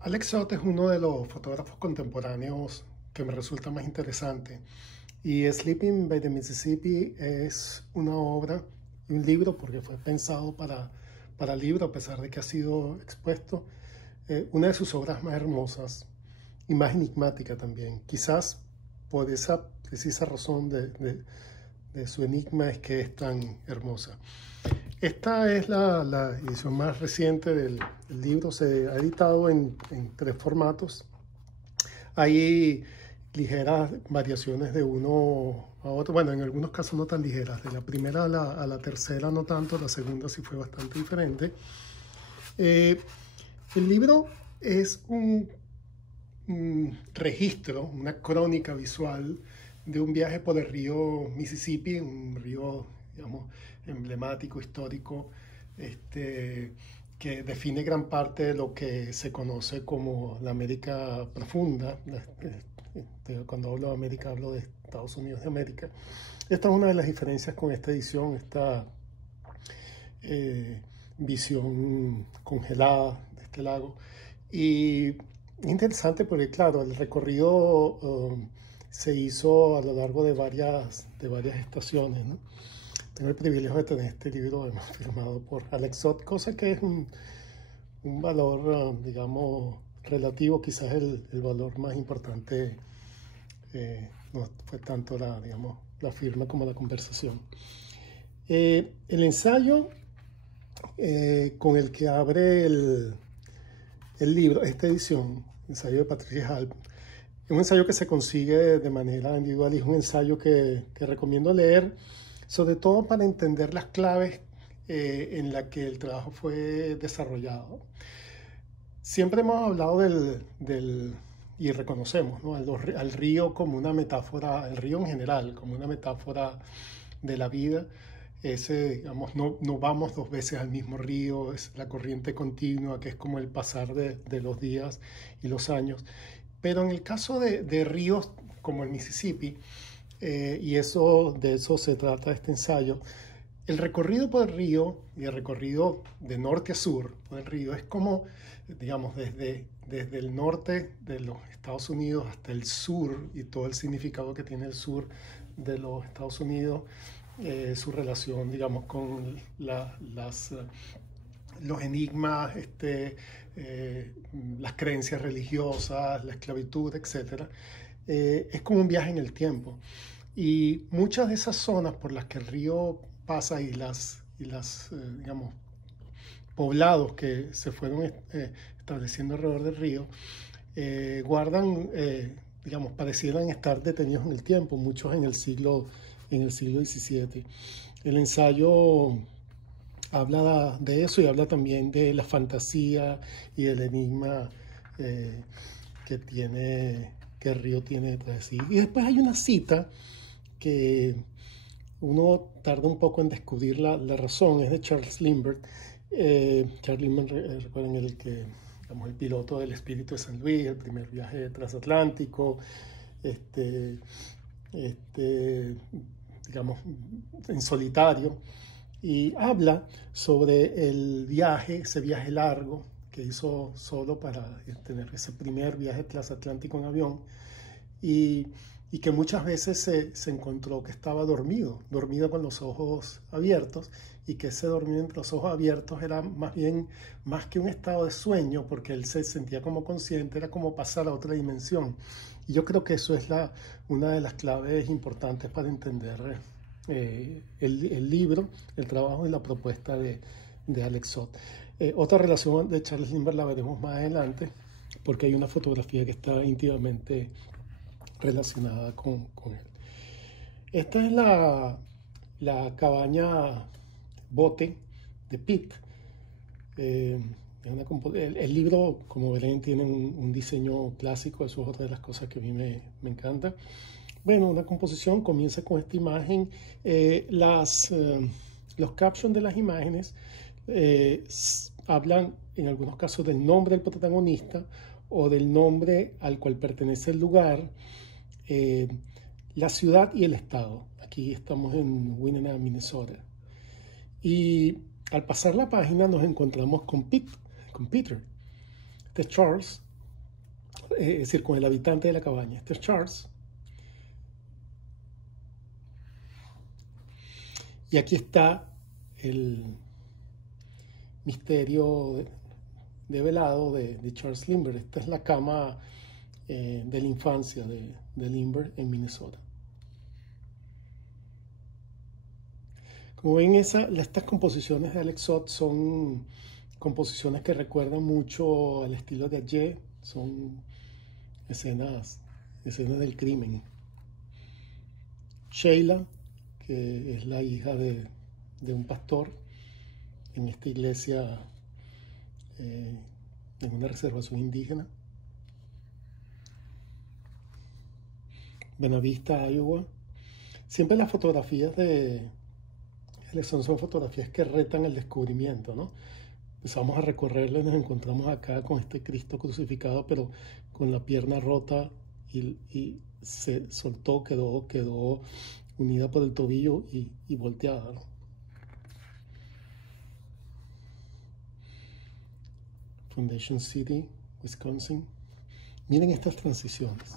Alex Sott es uno de los fotógrafos contemporáneos que me resulta más interesante. Y Sleeping by the Mississippi es una obra y un libro, porque fue pensado para libro, a pesar de que ha sido expuesto, una de sus obras más hermosas y más enigmática también. Quizás por esa precisa razón de su enigma es que es tan hermosa. Esta es la edición más reciente del libro. Se ha editado en 3 formatos. Hay ligeras variaciones de uno a otro. Bueno, en algunos casos no tan ligeras. De la primera a la tercera no tanto. La segunda sí fue bastante diferente. El libro es un registro, una crónica visual de un viaje por el río Mississippi, un río, digamos, emblemático, histórico, que define gran parte de lo que se conoce como la América profunda. Cuando hablo de América, hablo de Estados Unidos de América. Esta es una de las diferencias con esta edición, esta visión congelada de este lago. Y es interesante porque, claro, el recorrido se hizo a lo largo de varias estaciones, ¿no? Tengo el privilegio de tener este libro firmado por Alex Sott, cosa que es un valor, digamos, relativo. Quizás el valor más importante no fue tanto digamos, la firma como la conversación. El ensayo con el que abre el libro, esta edición, ensayo de Patricia Halp, es un ensayo que se consigue de manera individual y es un ensayo que recomiendo leer, sobre todo para entender las claves en las que el trabajo fue desarrollado. Siempre hemos hablado y reconocemos, ¿no?, al río como una metáfora, el río en general, como una metáfora de la vida. Digamos, no vamos 2 veces al mismo río, es la corriente continua, que es como el pasar de los días y los años. Pero en el caso de ríos como el Mississippi, y de eso se trata este ensayo, el recorrido por el río y el recorrido de norte a sur por el río es como, digamos, desde el norte de los Estados Unidos hasta el sur y todo el significado que tiene el sur de los Estados Unidos, su relación, digamos, con los enigmas, las creencias religiosas, la esclavitud, etc. Es como un viaje en el tiempo. Y muchas de esas zonas por las que el río pasa y digamos, poblados que se fueron estableciendo alrededor del río, guardan, digamos, parecieran estar detenidos en el tiempo, muchos en el siglo XVII. El ensayo habla de eso y habla también de la fantasía y el enigma que el río tiene detrás de sí. Y después hay una cita que uno tarda un poco en descubrir la razón, es de Charles Lindbergh. Charles Lindbergh, recuerden, digamos, el piloto del Espíritu de San Luis, el primer viaje transatlántico, digamos, en solitario, y habla sobre ese viaje largo que hizo solo para tener ese primer viaje transatlántico en avión, y que muchas veces se encontró que estaba dormido con los ojos abiertos, y que ese dormir entre los ojos abiertos era más que un estado de sueño, porque él se sentía como consciente, era como pasar a otra dimensión. Y yo creo que eso es una de las claves importantes para entender el libro, el trabajo y la propuesta de Alex Sott. Otra relación de Charles Lindbergh la veremos más adelante, porque hay una fotografía que está íntimamente relacionada con él. Esta es la cabaña bote de Pitt. El libro, como verán, tiene un diseño clásico. Eso es otra de las cosas que a mí me encanta. Bueno, una composición comienza con esta imagen. Los captions de las imágenes hablan en algunos casos del nombre del protagonista o del nombre al cual pertenece el lugar, la ciudad y el estado. Aquí estamos en Winona, Minnesota. Y al pasar la página nos encontramos con Peter. Este es Charles, es decir, con el habitante de la cabaña. Este es Charles. Y aquí está el misterio develado de Charles Lindbergh. Esta es la cama de la infancia de Lindbergh en Minnesota. Como ven, estas composiciones de Alex Sott son composiciones que recuerdan mucho al estilo de Atget. Son escenas del crimen. Sheila, que es la hija de un pastor en esta iglesia, en una reservación indígena. Buenavista, Iowa. Siempre las fotografías de Alex son fotografías que retan el descubrimiento, ¿no? Empezamos a recorrerlo y nos encontramos acá con este Cristo crucificado, pero con la pierna rota y se soltó, quedó unida por el tobillo y volteada, ¿no? Foundation City, Wisconsin. Miren estas transiciones.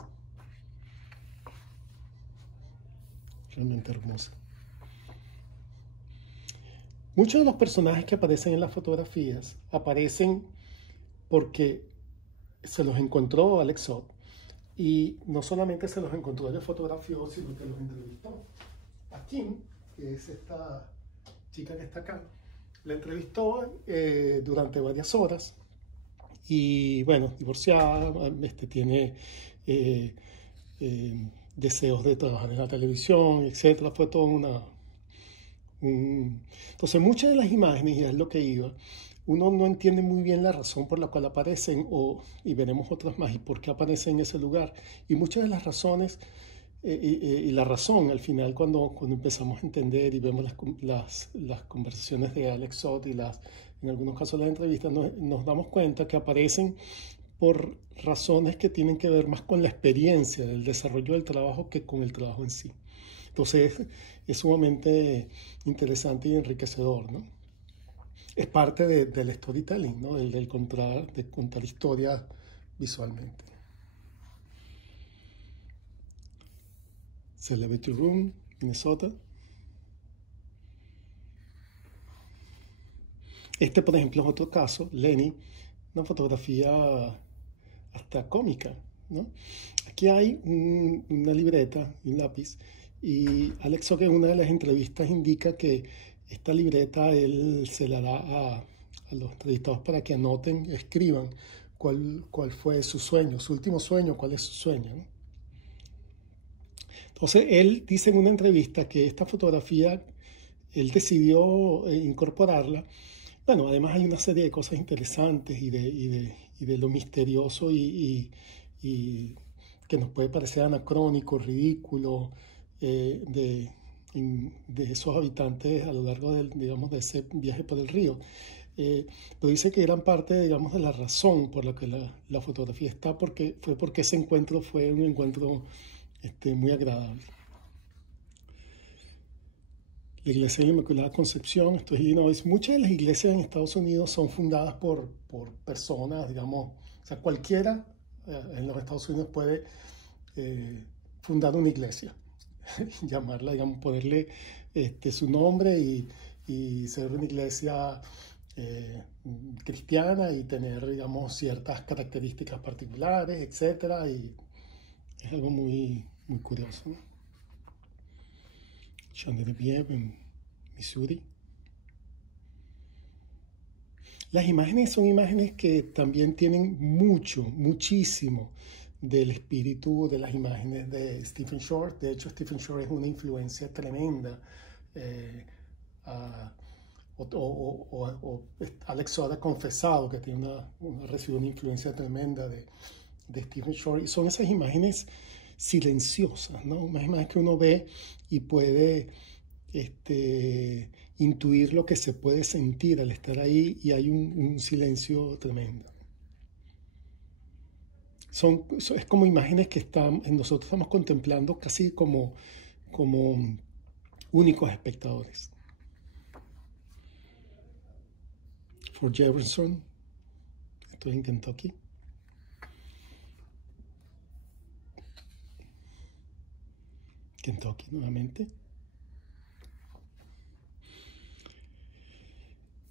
Realmente hermosa. Muchos de los personajes que aparecen en las fotografías aparecen porque se los encontró Alex Sott, y no solamente se los encontró y los fotografió, sino que los entrevistó. A Kim, que es esta chica que está acá, la entrevistó durante varias horas y bueno, divorciada, tiene deseos de trabajar en la televisión, etc. Fue toda Entonces muchas de las imágenes, y es lo que iba, uno no entiende muy bien la razón por la cual aparecen, y veremos otras más, y por qué aparecen en ese lugar. Y muchas de las razones, y la razón al final, cuando empezamos a entender y vemos las conversaciones de Alex Sott y en algunos casos las entrevistas, nos damos cuenta que aparecen por razones que tienen que ver más con la experiencia del desarrollo del trabajo que con el trabajo en sí. Entonces es sumamente interesante y enriquecedor, ¿no? Es parte del storytelling, ¿no? De contar historias visualmente. Celebrity Room, Minnesota. Este, por ejemplo, es otro caso, Lenny, una fotografía hasta cómica, ¿no? Aquí hay una libreta y un lápiz, y Alex Sott en una de las entrevistas indica que esta libreta él se la da a los entrevistados para que anoten, escriban cuál fue su sueño, su último sueño, cuál es su sueño, ¿no? Entonces él dice en una entrevista que esta fotografía él decidió incorporarla. Bueno, además hay una serie de cosas interesantes y de lo misterioso y que nos puede parecer anacrónico, ridículo, de esos habitantes a lo largo de ese viaje por el río. Pero dice que gran parte, digamos, de la razón por la que la fotografía está, porque ese encuentro fue un encuentro muy agradable. La iglesia de la Inmaculada Concepción, esto es Illinois. Muchas de las iglesias en Estados Unidos son fundadas por personas, digamos, o sea, cualquiera en los Estados Unidos puede fundar una iglesia, llamarla, digamos, ponerle su nombre y ser una iglesia cristiana y tener, digamos, ciertas características particulares, etcétera, y es algo muy, muy curioso, ¿no? Chandelier en Missouri. Las imágenes son imágenes que también tienen muchísimo del espíritu de las imágenes de Stephen Short. De hecho, Stephen Short es una influencia tremenda. Alex Sott ha confesado que recibió una influencia tremenda de Stephen Short. Y son esas imágenes silenciosas, ¿no? Unas imágenes que uno ve y puede intuir lo que se puede sentir al estar ahí, y hay un silencio tremendo. Es como imágenes que nosotros estamos contemplando casi como únicos espectadores. Fort Jefferson, esto es en Kentucky. Kentucky nuevamente.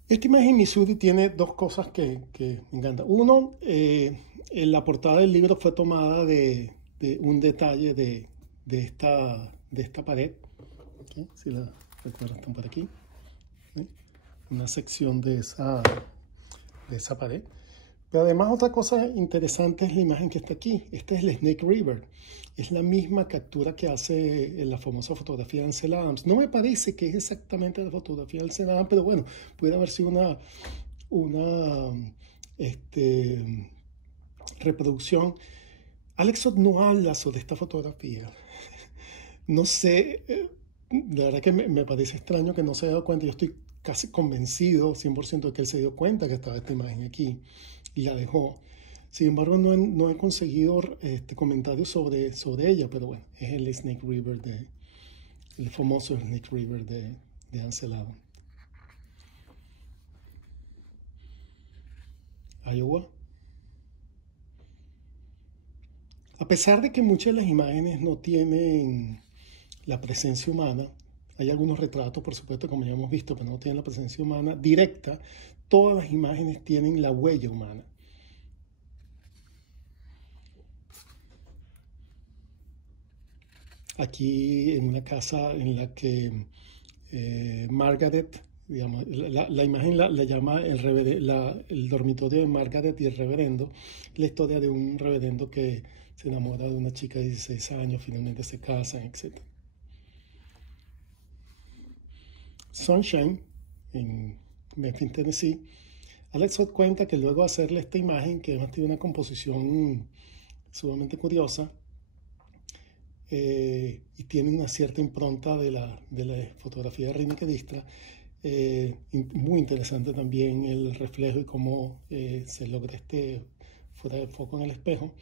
Esta imagen en Missouri tiene dos cosas que me encantan. Uno, en la portada del libro fue tomada de un detalle de esta pared. ¿Okay? Si la recuerdan, están por aquí. ¿Sí? Una sección de esa pared. Pero además otra cosa interesante es la imagen que está aquí. Este es el Snake River. Es la misma captura que hace en la famosa fotografía de Ansel Adams. No me parece que es exactamente la fotografía de Ansel Adams, pero bueno, puede haber sido una reproducción. Alex Ott no habla sobre esta fotografía. No sé, la verdad que me parece extraño que no se haya dado cuenta. Yo estoy casi convencido, 100% de que él se dio cuenta que estaba esta imagen aquí y la dejó. Sin embargo, no he conseguido comentarios sobre ella, pero bueno, es el Snake River, el famoso Snake River de Ansel Adams. Iowa. A pesar de que muchas de las imágenes no tienen la presencia humana, hay algunos retratos, por supuesto, como ya hemos visto, pero no tienen la presencia humana directa, todas las imágenes tienen la huella humana. Aquí en una casa en la que Margaret, digamos, la imagen la llama el dormitorio de Margaret y el reverendo, la historia de un reverendo que se enamora de una chica de 16 años, finalmente se casan, etc. Sunshine, en Memphis, Tennessee, Alex Ott cuenta que luego de hacerle esta imagen, que además tiene una composición sumamente curiosa, y tiene una cierta impronta de la fotografía de Rini Kedistra, muy interesante también el reflejo y cómo se logra fuera de foco en el espejo.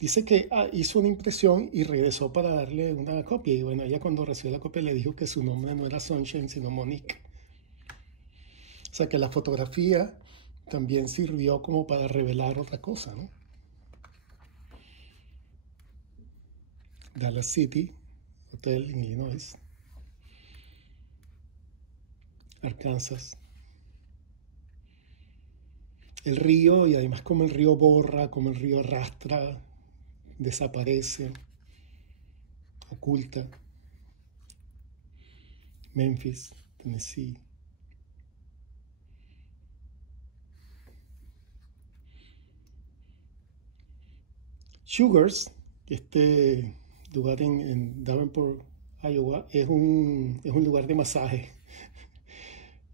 Dice que hizo una impresión y regresó para darle una copia. Y bueno, ella cuando recibió la copia le dijo que su nombre no era Sunshine, sino Monique. O sea que la fotografía también sirvió como para revelar otra cosa, ¿no? Dallas City Hotel en Illinois, Arkansas. El río, y además como el río borra, como el río arrastra, desaparece, oculta. Memphis, Tennessee. Sugars, este lugar en Davenport, Iowa, es un lugar de masaje.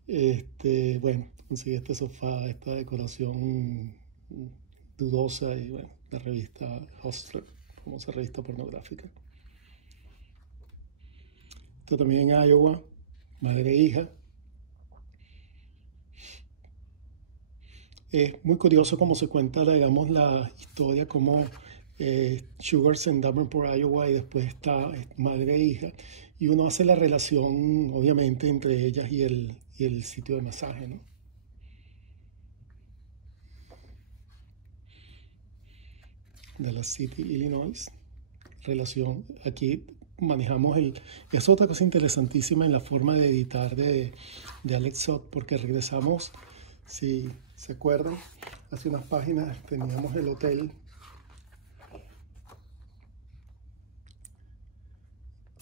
Bueno, conseguí este sofá, esta decoración dudosa y bueno, la revista Hustler, famosa revista pornográfica. Esto también en Iowa, madre e hija. Es muy curioso cómo se cuenta, digamos, la historia, cómo Sugars en Davenport, Iowa, y después está madre e hija, y uno hace la relación, obviamente, entre ellas y el sitio de masaje, ¿no? Dallas City, Illinois. Relación, aquí manejamos es otra cosa interesantísima en la forma de editar de Alex Ott, porque regresamos, si se acuerdan, hace unas páginas teníamos el hotel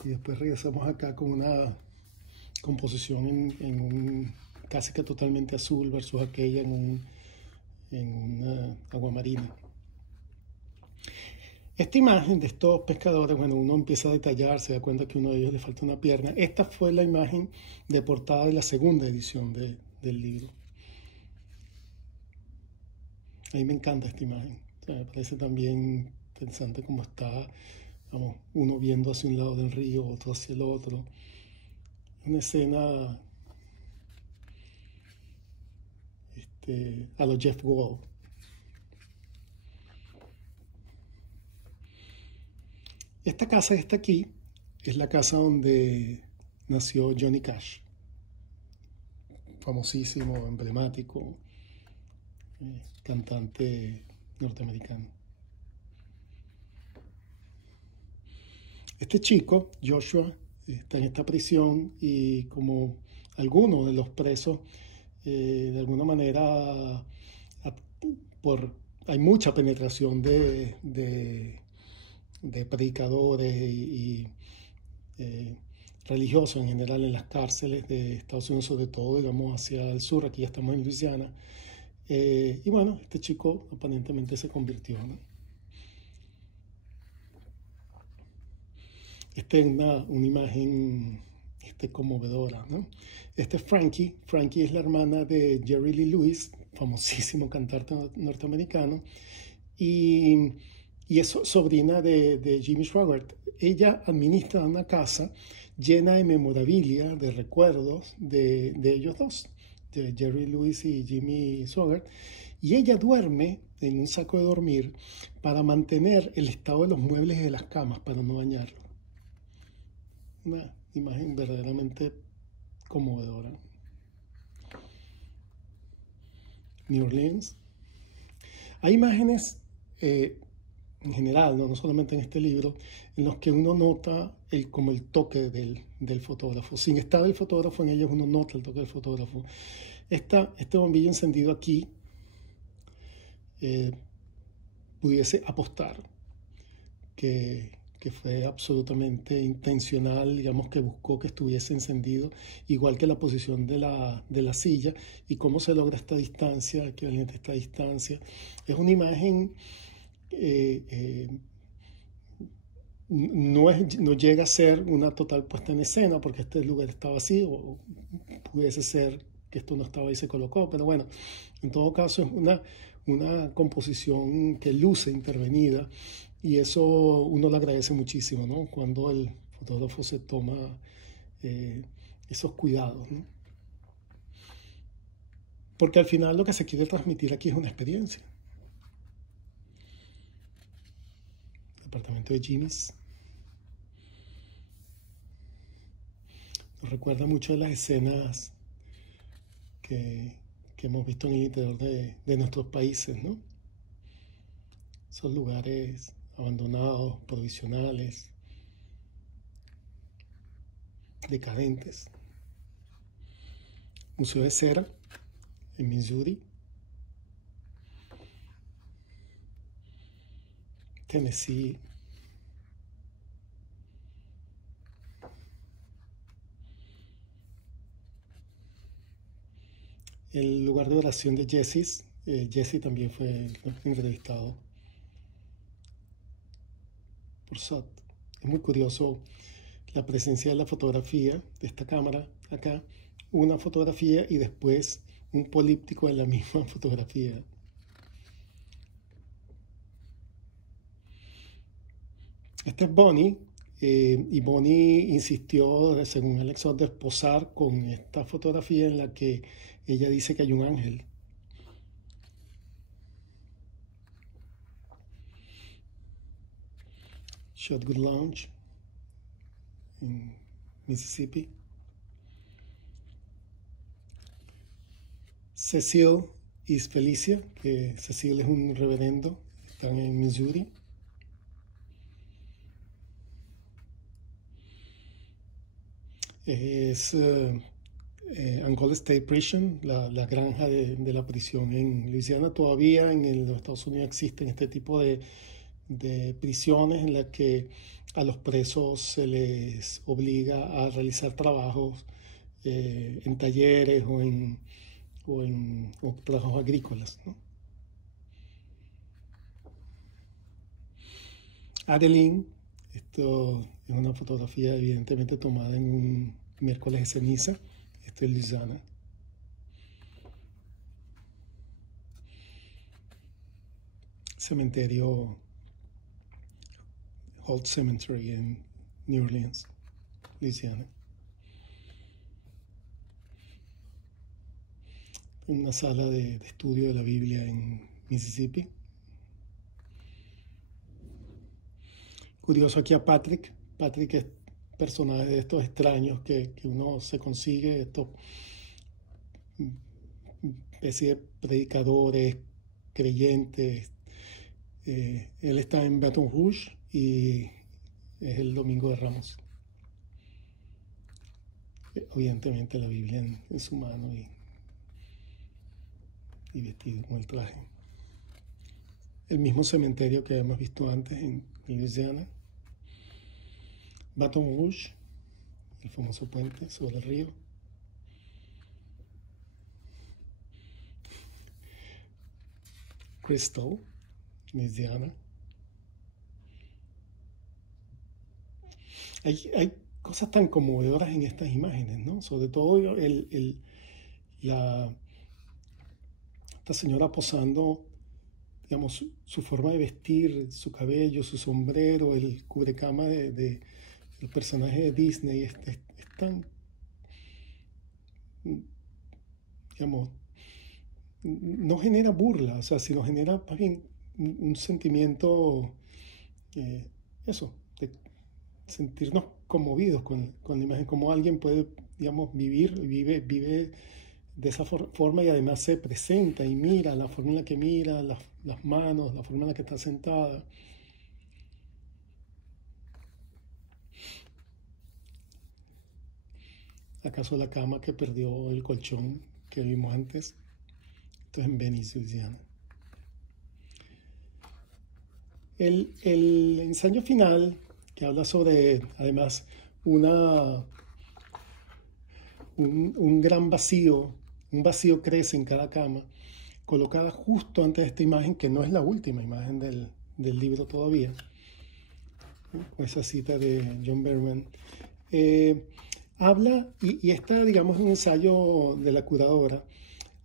y después regresamos acá con una composición en un casi que totalmente azul versus aquella en una agua marina. Esta imagen de estos pescadores, bueno, uno empieza a detallar, se da cuenta que a uno de ellos le falta una pierna. Esta fue la imagen de portada de la segunda edición del libro. A mí me encanta esta imagen. O sea, me parece también interesante cómo está, vamos, uno viendo hacia un lado del río, otro hacia el otro. Una escena a los Jeff Wall. Esta casa que está aquí es la casa donde nació Johnny Cash, famosísimo, emblemático, cantante norteamericano. Este chico, Joshua, está en esta prisión y como algunos de los presos, de alguna manera, por, hay mucha penetración de predicadores y religiosos en general en las cárceles de Estados Unidos, sobre todo, digamos, hacia el sur. Aquí ya estamos en Luisiana. Y bueno, este chico aparentemente se convirtió, ¿no? Esta es una imagen conmovedora, ¿no? Este es Frankie. Frankie es la hermana de Jerry Lee Lewis, famosísimo cantante norteamericano, y, y es sobrina de Jimmy Swaggart. Ella administra una casa llena de memorabilia, de recuerdos de ellos dos, de Jerry Lewis y Jimmy Swaggart, y ella duerme en un saco de dormir para mantener el estado de los muebles y de las camas, para no dañarlo. Una imagen verdaderamente conmovedora. New Orleans. Hay imágenes en general, no solamente en este libro, en los que uno nota como el toque del fotógrafo. Sin estar el fotógrafo en ellos, uno nota el toque del fotógrafo. Este bombillo encendido aquí pudiese apostar que fue absolutamente intencional, digamos, que buscó que estuviese encendido, igual que la posición de la silla y cómo se logra esta distancia, equivalente a esta distancia. Es una imagen, no llega a ser una total puesta en escena, porque este lugar está vacío, o pudiese ser que esto no estaba y se colocó, pero bueno, en todo caso es una composición que luce intervenida, y eso uno lo agradece muchísimo, ¿no? Cuando el fotógrafo se toma esos cuidados, ¿no? Porque al final lo que se quiere transmitir aquí es una experiencia. Departamento de Jimmy's. Nos recuerda mucho de las escenas que hemos visto en el interior de nuestros países, ¿no? Esos lugares abandonados, provisionales, decadentes. Museo de Cera, en Missouri. Tennessee. El lugar de oración de Jesse. Jesse también fue entrevistado por Sot. Es muy curioso la presencia de la fotografía de esta cámara acá, una fotografía y después un políptico de la misma fotografía. Esta es Bonnie, y Bonnie insistió, según el exordio, posar con esta fotografía en la que ella dice que hay un ángel. Shotgun Lounge en Mississippi. Cecil y Felicia, que Cecil es un reverendo, están en Missouri. Es Angola State Prison, la granja de la prisión en Luisiana. Todavía en los Estados Unidos existen este tipo de prisiones en las que a los presos se les obliga a realizar trabajos en talleres o trabajos agrícolas, ¿no? Adeline, esto es una fotografía evidentemente tomada en un miércoles de ceniza. Esto es Luisiana. Cementerio Holt Cemetery en New Orleans, Luisiana. Una sala de estudio de la Biblia en Mississippi. Curioso aquí a Patrick. Patrick es personaje de estos extraños que uno se consigue, estos especie de predicadores, creyentes. Él está en Baton Rouge y es el Domingo de Ramos. Evidentemente la Biblia en su mano y vestido con el traje. El mismo cementerio que hemos visto antes en Louisiana. Baton Rouge, el famoso puente sobre el río. Crystal, Louisiana. Hay cosas tan conmovedoras en estas imágenes, ¿no? Sobre todo esta señora posando, digamos, su forma de vestir, su cabello, su sombrero, el cubrecama del personaje de Disney, es tan, digamos, no genera burla, o sea, sino genera más bien un sentimiento, eso, de sentirnos conmovidos con la imagen, como alguien puede, digamos, vive de esa forma y además se presenta y mira la forma en la que mira, las manos, la forma en la que está sentada. ¿Acaso la cama que perdió el colchón que vimos antes? Esto es en Venice, Louisiana. El ensayo final, que habla sobre, además, un gran vacío, un vacío crece en cada cama, colocada justo antes de esta imagen, que no es la última imagen del libro todavía, con esa cita de John Berman. Habla, y esta, digamos, es un ensayo de la curadora,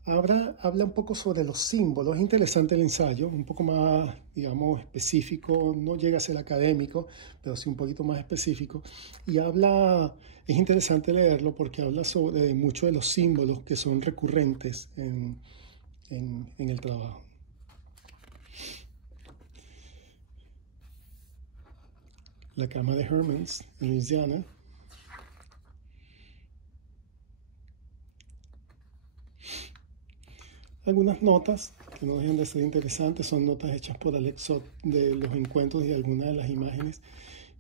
habla un poco sobre los símbolos. Es interesante el ensayo, un poco más, digamos, específico, no llega a ser académico, pero sí un poquito más específico. Y es interesante leerlo porque habla sobre muchos de los símbolos que son recurrentes en el trabajo. La cama de Hermans en Louisiana. Algunas notas que no dejan de ser interesantes, son notas hechas por Alex Sott de los encuentros y de algunas de las imágenes.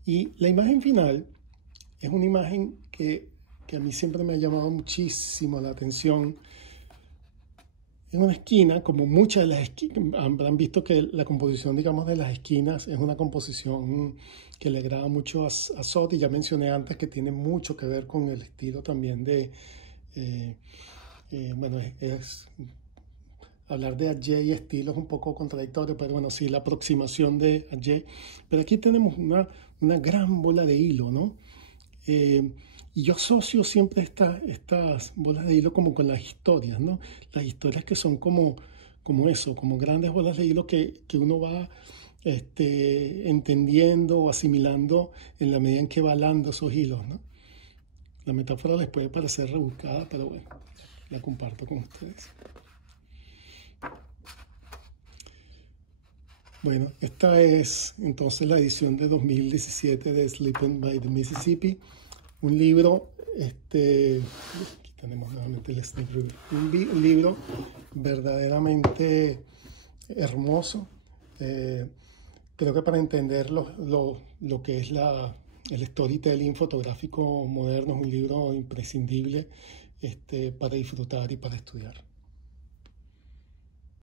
Y la imagen final es una imagen que a mí siempre me ha llamado muchísimo la atención. En una esquina, como muchas de las esquinas, habrán visto que la composición, digamos, de las esquinas es una composición que le agrada mucho a Sott, y ya mencioné antes que tiene mucho que ver con el estilo también de, bueno, hablar de Adjei y estilo es un poco contradictorio, pero bueno, sí, la aproximación de Adjei. Pero aquí tenemos una gran bola de hilo, ¿no? Y yo asocio siempre estas bolas de hilo como con las historias, ¿no? Las historias que son como eso, como grandes bolas de hilo que uno va entendiendo o asimilando en la medida en que va alando esos hilos, ¿no? La metáfora les puede parecer rebuscada, pero bueno, la comparto con ustedes. Bueno, esta es entonces la edición de 2017 de Sleeping by the Mississippi, un libro, aquí tenemos nuevamente el sneak review, un libro verdaderamente hermoso. Creo que para entender lo que es el storytelling fotográfico moderno es un libro imprescindible para disfrutar y para estudiar.